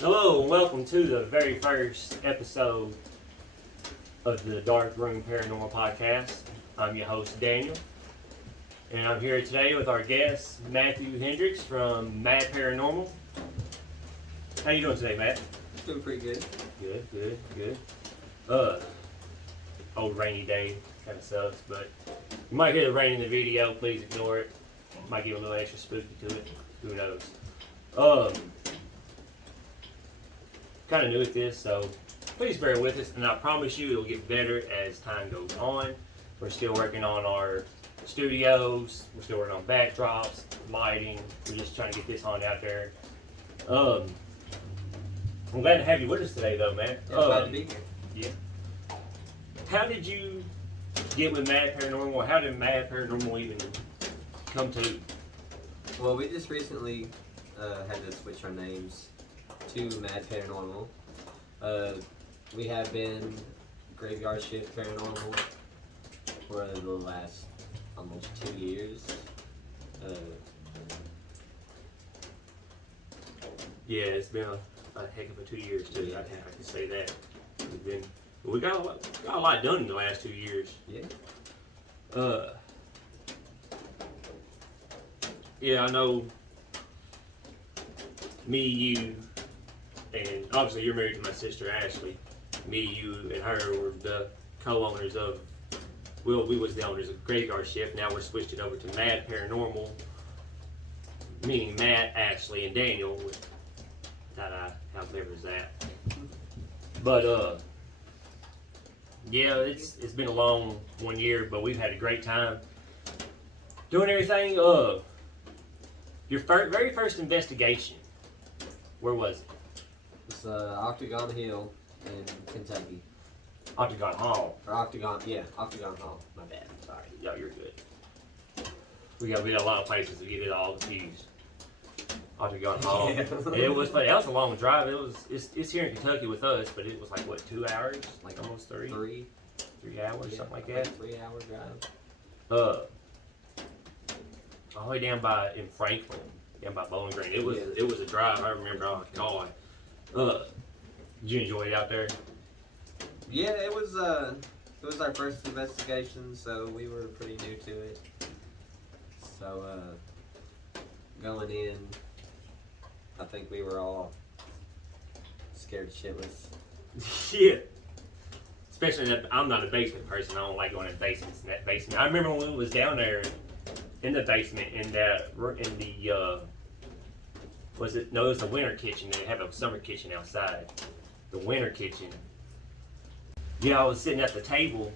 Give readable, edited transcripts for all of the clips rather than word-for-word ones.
Hello and welcome to the very first episode of the Dark Room Paranormal Podcast. I'm your host Daniel, and I'm here today with our guest Matthew Hendricks from M.A.D Paranormal. How you doing today, Matt? Doing pretty good. Good. Old rainy day kind of sucks, but you might hear the rain in the video. Please ignore it. Might give a little extra spooky to it. Who knows? Kind of new at this, so please bear with us, and I promise you it'll get better as time goes on. We're still working on our studios, we're still working on backdrops, lighting. We're just trying to get this on out there. I'm glad to have you with us today, though, man. Glad to be here. Yeah. How did you get with M.A.D Paranormal? How did M.A.D Paranormal even come to? Well, we just recently had to switch our names to M.A.D Paranormal. We have been Graveyard Shift Paranormal for the last almost 2 years. Yeah, it's been a heck of a 2 years too. Yeah. I can say that. We got a lot done in the last 2 years. Yeah. Yeah, I know. Me, you, and obviously you're married to my sister Ashley. Me, you, and her were the co-owners of. Well, we was the owners of Graveyard Shift. Now we're switched it over to M.A.D Paranormal, meaning Matt, Ashley, and Daniel. How clever is that? But yeah, it's been a long 1 year, but we've had a great time doing everything. Your very first investigation, where was it? It's Octagon Hill in Kentucky. Octagon Hall. Or Octagon Hall. My bad. Sorry. Yeah, you're good. We got a lot of places to get it all confused. Octagon Hall. Yeah. It was funny. That was a long drive. It's here in Kentucky with us, but it was like what, 2 hours? Like almost 3 3 hours, something like that. 3 hour drive. All the way down in Franklin, down by Bowling Green. It was a drive. I remember. Oh God. Did you enjoy it out there? Yeah, it was our first investigation, so we were pretty new to it. So going in, I think we were all scared shitless. Yeah. Especially that I'm not a basement person. I don't like going in basements. In that basement, I remember when we was down there in the basement in the was it? No, it was the winter kitchen. They have a summer kitchen outside. The winter kitchen. Yeah, I was sitting at the table,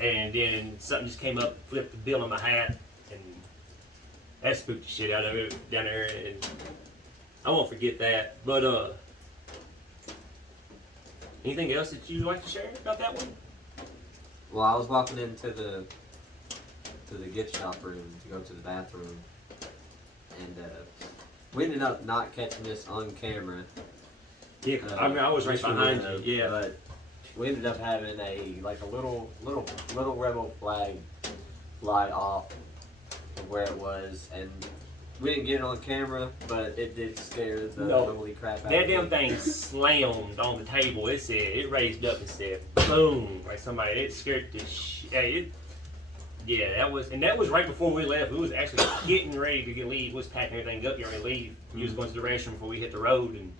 and then something just came up, flipped the bill in my hat, and that spooked the shit out of it down there. And I won't forget that. But anything else that you'd like to share about that one? Well, I was walking into the gift shop room to go to the bathroom, and we ended up not catching this on camera. Yeah, I mean, I was right behind you. Yeah, but we ended up having a little rebel flag fly off of where it was, and we didn't get it on camera, but it did scare the holy crap out of me. That damn thing slammed on the table. It raised up and said boom, like somebody. It scared the shit. Yeah, that was right before we left. We was actually getting ready to leave. We was packing everything up, getting ready to leave. We was going to the restroom before we hit the road, and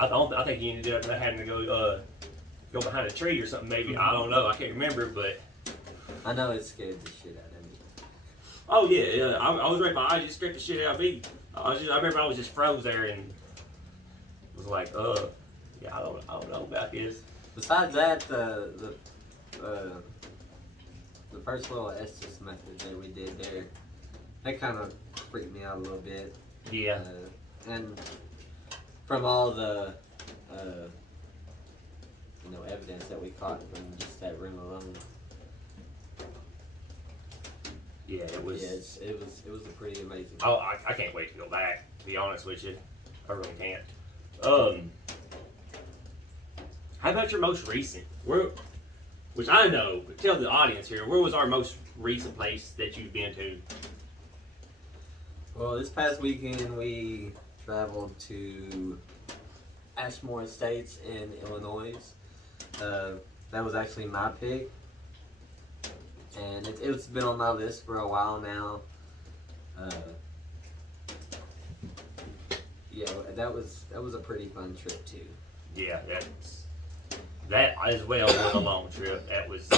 I think you ended up having to go behind a tree or something. Maybe I don't know. I can't remember, but I know it scared the shit out of me. Oh yeah. I was right behind you. It scared the shit out of me. I remember I was just froze there and was like, yeah, I don't know about this. Besides that, the first little Estes method that we did there, that kind of freaked me out a little bit. Yeah. And from all the evidence that we caught from just that room alone. Yeah, it was. Yeah, it was a pretty amazing. Oh, I can't wait to go back. To be honest with you, I really can't. How about your most recent? Which I know, but tell the audience here, where was our most recent place that you've been to? Well, this past weekend we traveled to Ashmore Estates in Illinois. That was actually my pick, and it's been on my list for a while now. Yeah, that was a pretty fun trip too. Yeah, that as well was a long trip. That was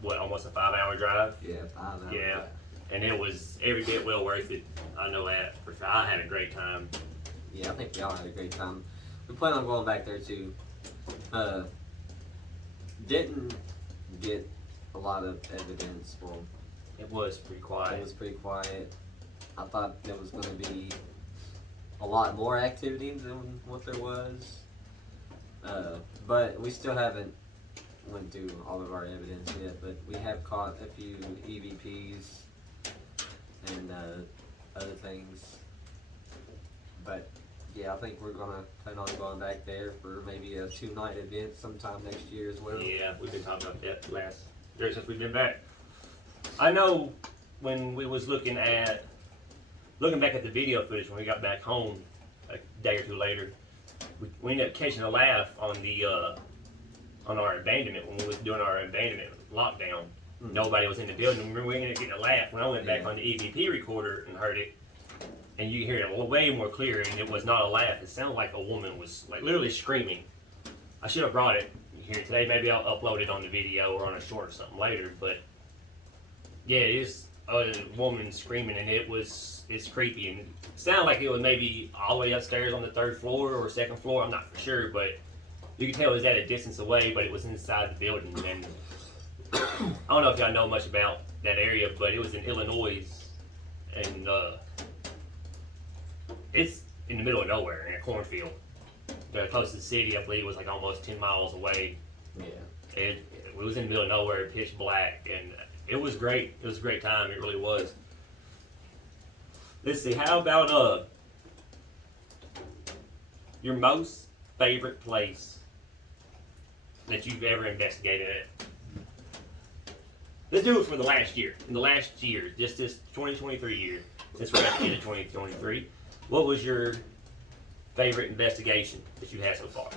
what, almost a 5-hour drive. Yeah, 5 hours. Yeah, and it was every bit well worth it. I know that for sure. I had a great time. Yeah, I think we all had a great time. We plan on going back there too. Didn't get a lot of evidence. Well, It was pretty it quiet. was pretty quiet. I thought there was going to be a lot more activity than what there was. But we still haven't went through all of our evidence yet. But we have caught a few EVPs and other things. But yeah, I think we're gonna plan on going back there for maybe a 2-night event sometime next year as well. Yeah, we've been talking about that since we've been back. I know when we was looking back at the video footage when we got back home a day or two later, we ended up catching a laugh on the on our abandonment when we was doing our abandonment lockdown. Mm. Nobody was in the building. Remember, we ended up getting a laugh when I went back Yeah. on the EVP recorder and heard it. And you hear it way more clear, and it was not a laugh. It sounded like a woman was like literally screaming. I should have brought it here today. Maybe I'll upload it on the video or on a short or something later. But yeah, it's a woman screaming, and it's creepy, and it sounded like it was maybe all the way upstairs on the 3rd floor or 2nd floor. I'm not for sure, but you could tell it was at a distance away, but it was inside the building. And I don't know if y'all know much about that area, but it was in Illinois, and it's in the middle of nowhere in a cornfield. The closest city, I believe, was like almost 10 miles away. Yeah. It was in the middle of nowhere, pitch black, and it was great. It was a great time. It really was. Let's see. How about your most favorite place that you've ever investigated at? Let's do it for the last year. In the last year, just this 2023 year, since we're at the end of 2023, what was your favorite investigation that you've had so far?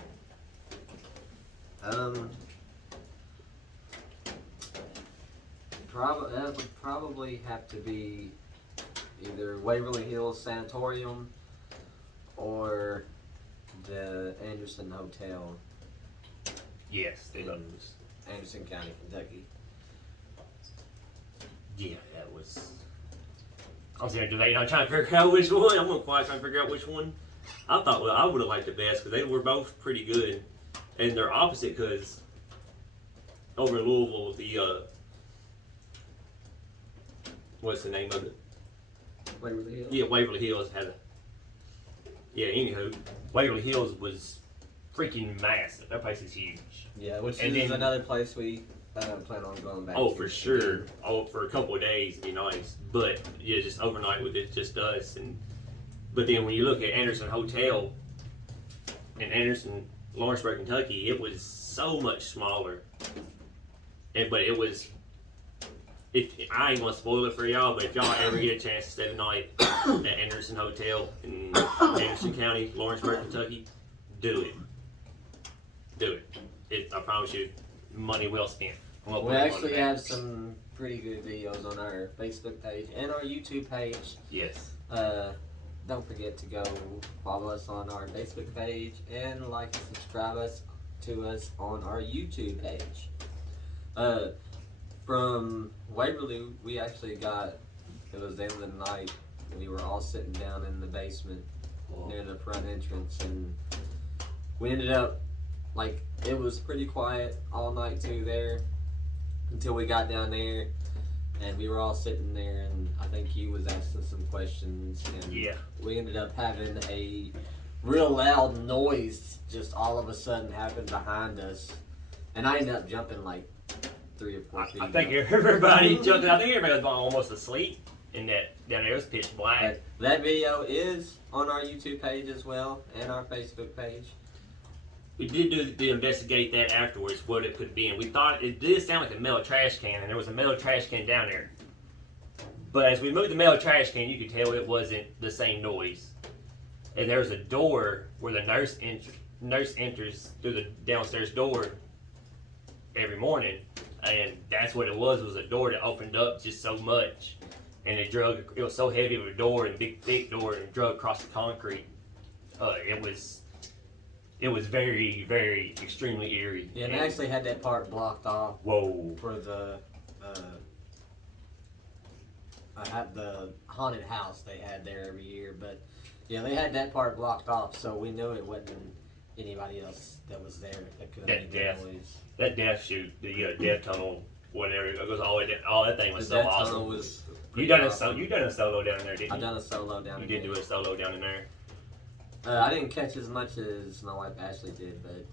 That would probably have to be either Waverly Hills Sanatorium or the Anderson Hotel, Yes, they love this. Anderson County, Kentucky. Yeah, that was. I'm sitting there debating. I'm trying to figure out which one. I'm not quite trying to figure out which one. I thought, well, I would have liked the best because they were both pretty good, and they're opposite because over in Louisville, the what's the name of it? Waverly Hills? Yeah, Waverly Hills had a. Yeah, anywho, Waverly Hills was freaking massive. That place is huge. Yeah, which And is then- another place we plan on going back Oh, to. for sure. Oh, for a couple of days, it'd be nice. But yeah, just overnight with it, just us. But then when you look at Anderson Hotel in Anderson, Lawrenceburg, Kentucky, it was so much smaller. But it was. If I ain't gonna spoil it for y'all, but if y'all ever get a chance to stay the night at Anderson Hotel in Anderson County, Lawrenceburg, Kentucky, do it. Do it. I promise you, money well spent. We actually have some pretty good videos on our Facebook page and our YouTube page. Yes. Don't forget to go follow us on our Facebook page and like and subscribe to us on our YouTube page. From Waverly, we actually it was the end of the night, we were all sitting down in the basement near the front entrance, and we ended up, it was pretty quiet all night too there, until we got down there, and we were all sitting there, and I think he was asking some questions, and Yeah. we ended up having a real loud noise just all of a sudden happen behind us, and I ended up jumping 3 or 4 feet. I think everybody jumped. I think everybody was almost asleep in that down there. It was pitch black. But that video is on our YouTube page as well and our Facebook page. We did investigate that afterwards, what it could be, and we thought it did sound like a metal trash can, and there was a metal trash can down there. But as we moved the mail trash can, you could tell it wasn't the same noise. And there was a door where the nurse enters through the downstairs door every morning, and that's what it was a door that opened up just so much, and it was so heavy of a door and big thick door, and it drug across the concrete. It was very, very extremely eerie. Yeah, and they actually had that part blocked off. Whoa. For the haunted house they had there every year, but yeah, they had that part blocked off, so we knew it wasn't anybody else that was there that could have made noise. That death chute, the death tunnel, whatever, it goes all the way down. Oh, that thing was The so death awesome. tunnel was You done awesome. a solo down in there, didn't you? I done a solo down You there. did do a solo down in there. I didn't catch as much as my wife Ashley did, but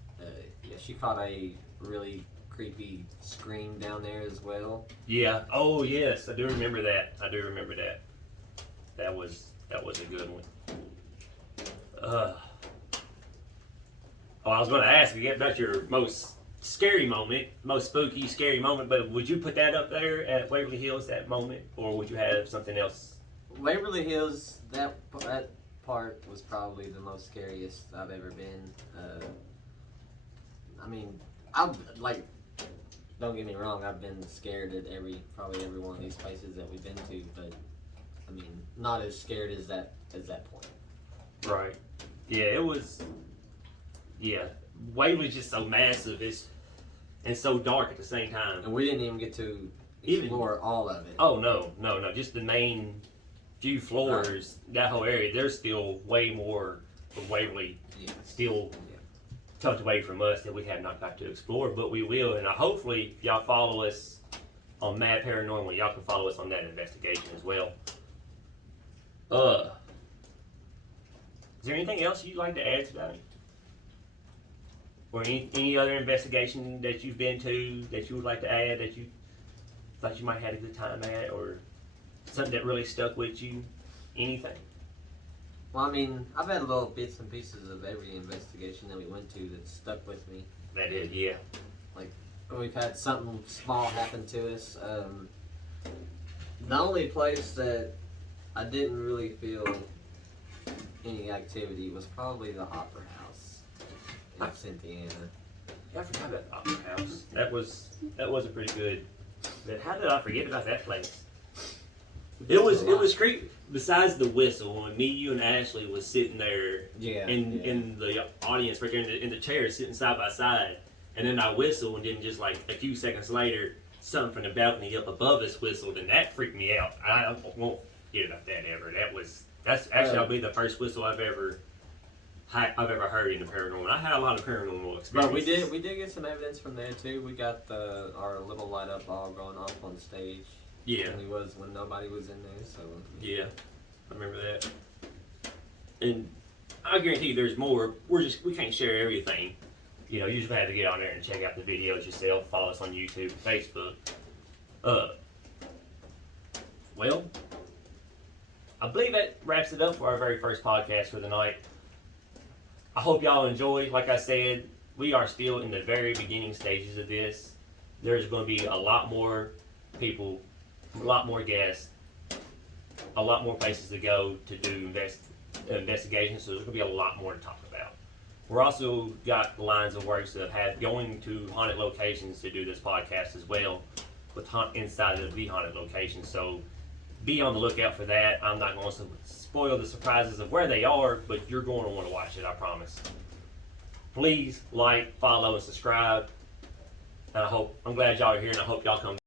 yeah, she caught a really creepy scream down there as well. Yeah. Oh yes, I do remember that. That was a good one. I was going to ask you about your most scary moment, most spooky, scary moment, but would you put that up there at Waverly Hills, that moment, or would you have something else? Waverly Hills, that part was probably the most scariest I've ever been. I mean, don't get me wrong, I've been scared at probably every one of these places that we've been to, but I mean, not as scared as that point. Right. Yeah, it was. Yeah, Waverly's just so massive, and so dark at the same time. And we didn't even get to explore all of it. Oh no, just the main few floors, that whole area. There's still way more of Waverly still tucked away from us that we have not got to explore, but we will. And hopefully, if y'all follow us on M.A.D Paranormal, y'all can follow us on that investigation as well. Is there anything else you'd like to add to that? Or any other investigation that you've been to that you would like to add that you thought you might have had a good time at, or something that really stuck with you? Anything? Well, I mean, I've had little bits and pieces of every investigation that we went to that stuck with me. That is, yeah. Like, we've had something small happen to us. The only place that I didn't really feel any activity was probably the Opera House in Cynthiana. Yeah, I forgot about the Opera House. That was a pretty good. But how did I forget about that place? It was creepy. Besides the whistle, when me, you, and Ashley was sitting there in the audience right there in the chairs, sitting side by side, and then I whistled, and then just like a few seconds later, something from the balcony up above us whistled, and that freaked me out. I won't forget about that ever. That's actually I'll be the first whistle I've ever heard in the paranormal. I had a lot of paranormal experiences. But we did get some evidence from there too. We got our little light up ball going off on stage. Yeah. When nobody was in there, so. Yeah, I remember that. And I guarantee you there's more. We can't share everything. You know, you just have to get on there and check out the videos yourself. Follow us on YouTube and Facebook. Well, I believe that wraps it up for our very first podcast for the night. I hope y'all enjoy. Like I said, we are still in the very beginning stages of this. There's going to be a lot more people, a lot more guests, a lot more places to go to do investigations, so there's going to be a lot more to talk about. We're also got lines of works that have going to haunted locations to do this podcast as well, with inside of the haunted location. So be on the lookout for that. I'm not going to spoil the surprises of where they are, but you're going to want to watch it, I promise. Please like, follow, and subscribe. And I'm glad y'all are here, and I hope y'all come